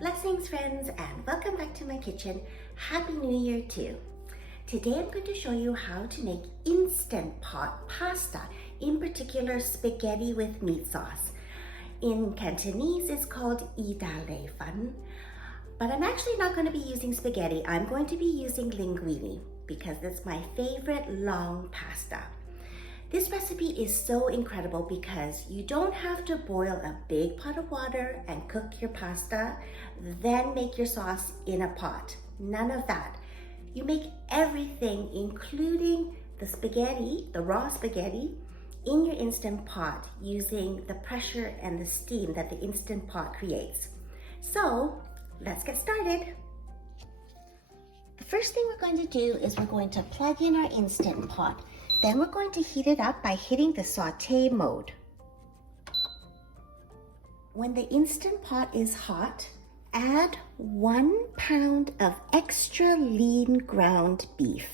Blessings friends, and welcome back to my kitchen. Happy New Year too. Today I'm going to show you how to make instant pot pasta, in particular spaghetti with meat sauce. In Cantonese it's called idale fan, but I'm actually not going to be using spaghetti. I'm going to be using linguine because it's my favorite long pasta. This recipe is so incredible because you don't have to boil a big pot of water and cook your pasta, then make your sauce in a pot. None of that. You make everything, including the spaghetti, the raw spaghetti, in your Instant Pot using the pressure and the steam that the Instant Pot creates. So let's get started. The first thing we're going to do is we're going to plug in our Instant Pot. Then we're going to heat it up by hitting the sautè mode. When the Instant Pot is hot, add 1 pound of extra lean ground beef.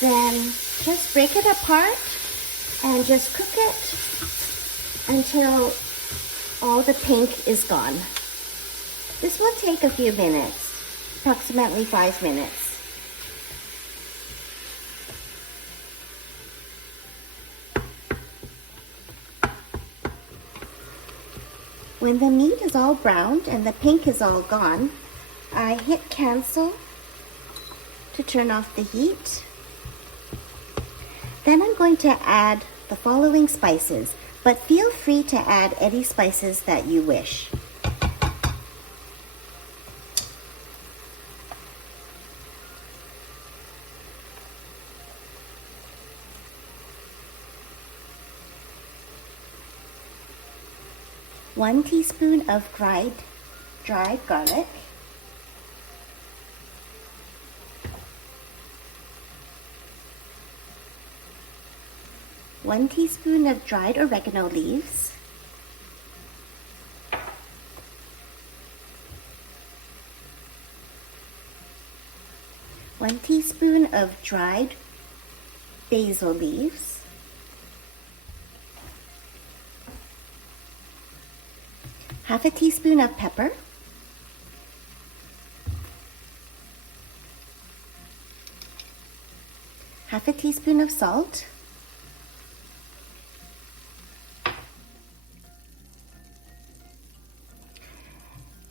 Then just break it apart and just cook it until all the pink is gone. This will take a few minutes, approximately 5 minutes. When the meat is all browned and the pink is all gone, I hit cancel to turn off the heat. Then I'm going to add the following spices, but feel free to add any spices that you wish. One teaspoon of dried garlic, 1 teaspoon of dried oregano leaves, 1 teaspoon of dried basil leaves, 1/2 teaspoon of pepper, 1/2 teaspoon of salt,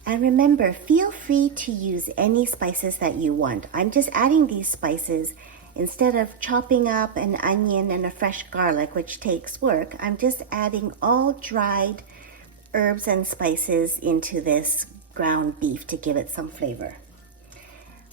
and remember, feel free to use any spices that you want. I'm just adding these spices instead of chopping up an onion and a fresh garlic, which takes work. I'm just adding all dried herbs and spices into this ground beef to give it some flavor.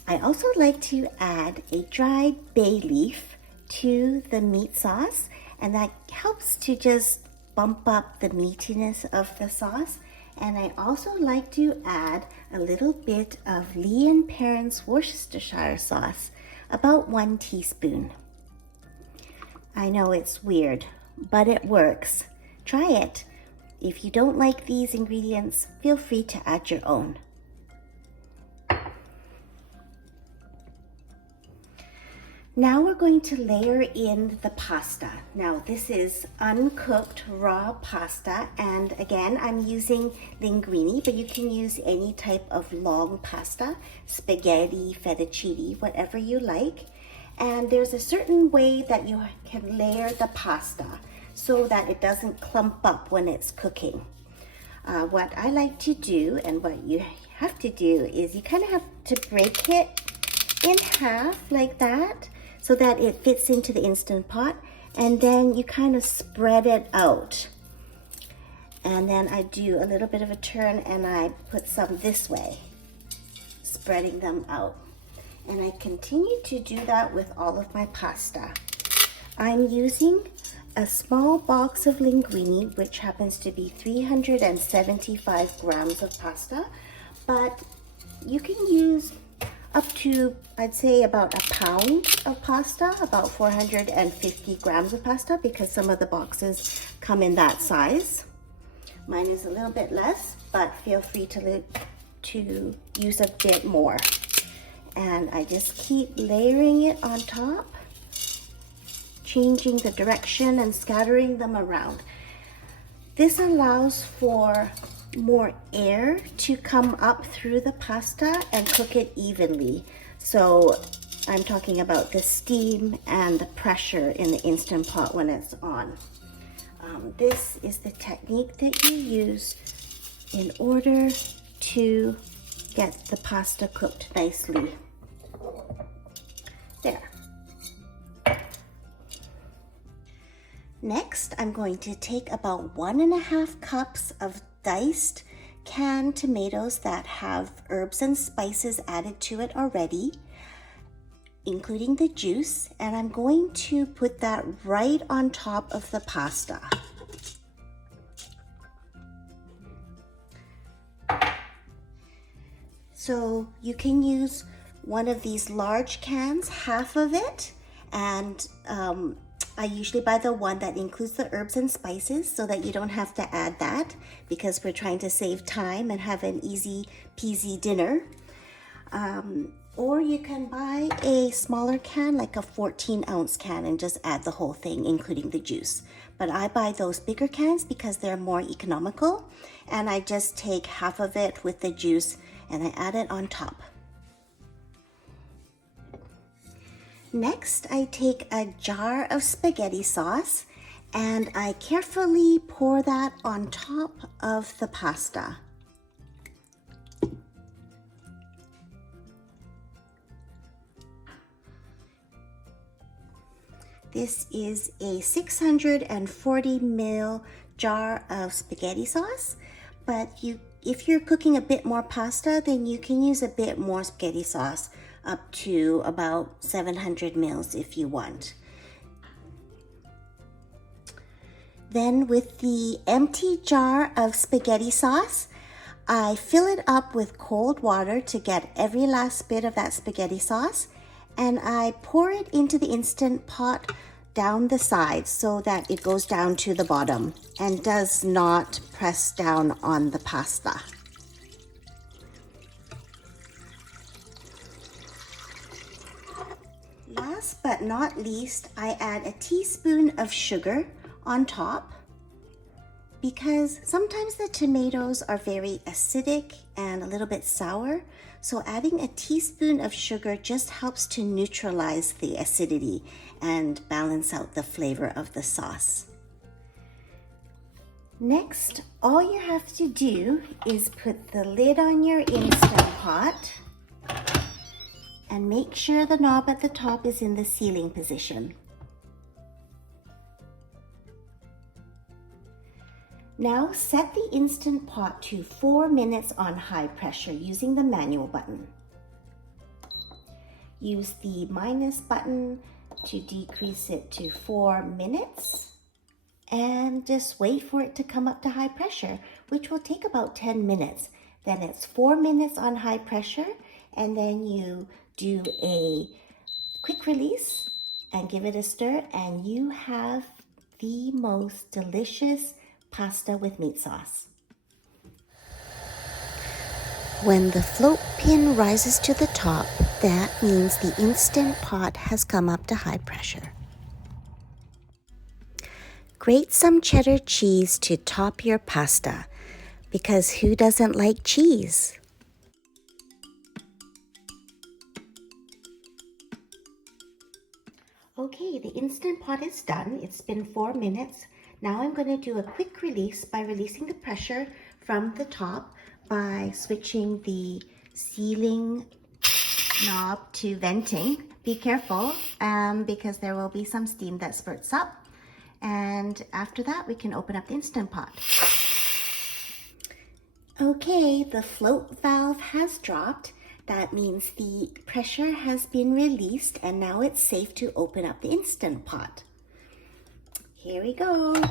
I also like to add a dried bay leaf to the meat sauce, and that helps to just bump up the meatiness of the sauce. And I also like to add a little bit of Lee & Perrins Worcestershire sauce, about 1 teaspoon. I know it's weird, but it works. Try it. If you don't like these ingredients, feel free to add your own. Now we're going to layer in the pasta. Now this is uncooked raw pasta, and again I'm using linguine, but you can use any type of long pasta, spaghetti, fettuccine, whatever you like. And there's a certain way that you can layer the pasta so that it doesn't clump up when it's cooking. What I like to do, and what you have to do, is you kind of have to break it in half like that so that it fits into the Instant Pot, and then you kind of spread it out. And then I do a little bit of a turn and I put some this way, spreading them out. And I continue to do that with all of my pasta. I'm using a small box of linguine, which happens to be 375 grams of pasta, but you can use up to, I'd say, about a pound of pasta, about 450 grams of pasta, because some of the boxes come in that size. Mine is a little bit less, but feel free to use a bit more. And I just keep layering it on top, changing the direction and scattering them around. This allows for more air to come up through the pasta and cook it evenly. So I'm talking about the steam and the pressure in the Instant Pot when it's on. This is the technique that you use in order to get the pasta cooked nicely. There. Next, I'm going to take about 1.5 cups of diced canned tomatoes that have herbs and spices added to it already, including the juice, and I'm going to put that right on top of the pasta. So you can use one of these large cans, half of it, and I usually buy the one that includes the herbs and spices so that you don't have to add that, because we're trying to save time and have an easy peasy dinner. Or you can buy a smaller can, like a 14-ounce can, and just add the whole thing, including the juice. But I buy those bigger cans because they're more economical, and I just take half of it with the juice and I add it on top. Next, I take a jar of spaghetti sauce and I carefully pour that on top of the pasta. This is a 640 ml jar of spaghetti sauce, but if you're cooking a bit more pasta, then you can use a bit more spaghetti sauce, up to about 700 mils if you want. Then with the empty jar of spaghetti sauce, I fill it up with cold water to get every last bit of that spaghetti sauce, and I pour it into the Instant Pot down the sides so that it goes down to the bottom and does not press down on the pasta. Last but not least, I add a teaspoon of sugar on top, because sometimes the tomatoes are very acidic and a little bit sour, so adding a teaspoon of sugar just helps to neutralize the acidity and balance out the flavor of the sauce. Next, all you have to do is put the lid on your Instant Pot and make sure the knob at the top is in the sealing position. Now set the Instant Pot to 4 minutes on high pressure using the manual button. Use the minus button to decrease it to 4 minutes and just wait for it to come up to high pressure, which will take about 10 minutes. Then it's 4 minutes on high pressure, and then you do a quick release and give it a stir, and you have the most delicious pasta with meat sauce. When the float pin rises to the top, that means the Instant Pot has come up to high pressure. Grate some cheddar cheese to top your pasta, because who doesn't like cheese? Okay, the Instant Pot is done. It's been 4 minutes. Now I'm going to do a quick release by releasing the pressure from the top by switching the sealing knob to venting. Be careful because there will be some steam that spurts up. And after that, we can open up the Instant Pot. Okay, the float valve has dropped. That means the pressure has been released, and now it's safe to open up the Instant Pot. Here we go.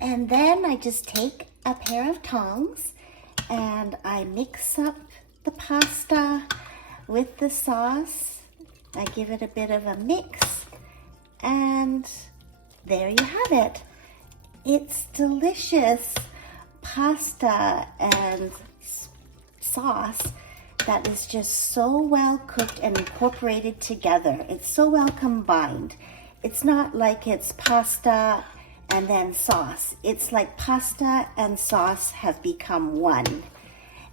And then I just take a pair of tongs and I mix up the pasta with the sauce. I give it a bit of a mix, and there you have it. It's delicious pasta and sauce that is just so well cooked and incorporated together. It's so well combined. It's not like it's pasta and then sauce. It's like pasta and sauce have become one.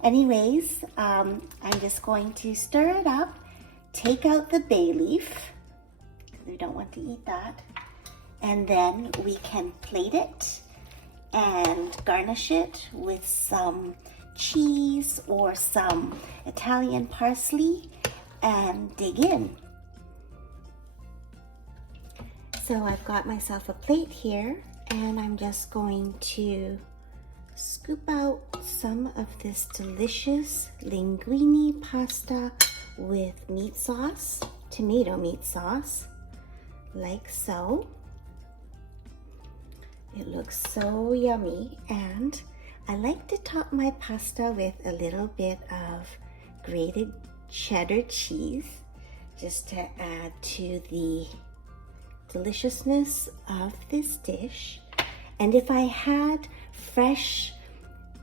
Anyways, I'm just going to stir it up, take out the bay leaf. We don't want to eat that. And then we can plate it and garnish it with some cheese or some Italian parsley and dig in. So I've got myself a plate here, and I'm just going to scoop out some of this delicious linguine pasta with meat sauce, tomato meat sauce, like so. It looks so yummy, and I like to top my pasta with a little bit of grated cheddar cheese just to add to the deliciousness of this dish. And if I had fresh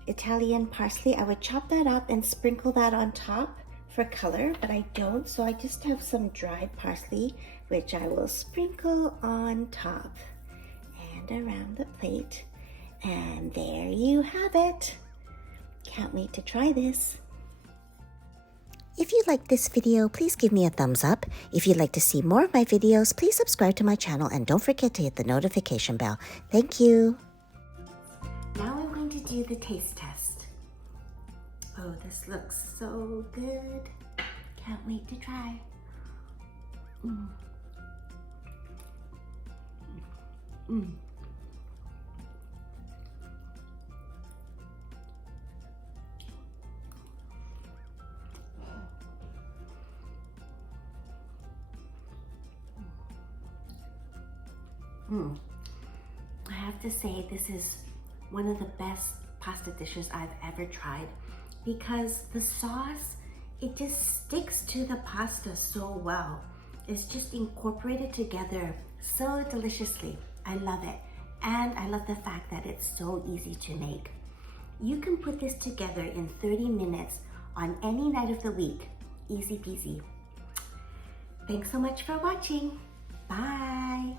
Italian parsley, I would chop that up and sprinkle that on top for color, but I don't, so I just have some dried parsley, which I will sprinkle on top and around the plate. And there you have it. Can't wait to try this. If you liked this video, please give me a thumbs up. If you'd like to see more of my videos, please subscribe to my channel and don't forget to hit the notification bell. Thank you. Now I'm going to do the taste test. Oh, this looks so good. Can't wait to try. Mm. Mm. I have to say, this is one of the best pasta dishes I've ever tried, because the sauce, it just sticks to the pasta so well. It's just incorporated together so deliciously. I love it. And I love the fact that it's so easy to make. You can put this together in 30 minutes on any night of the week. Easy peasy. Thanks so much for watching. Bye.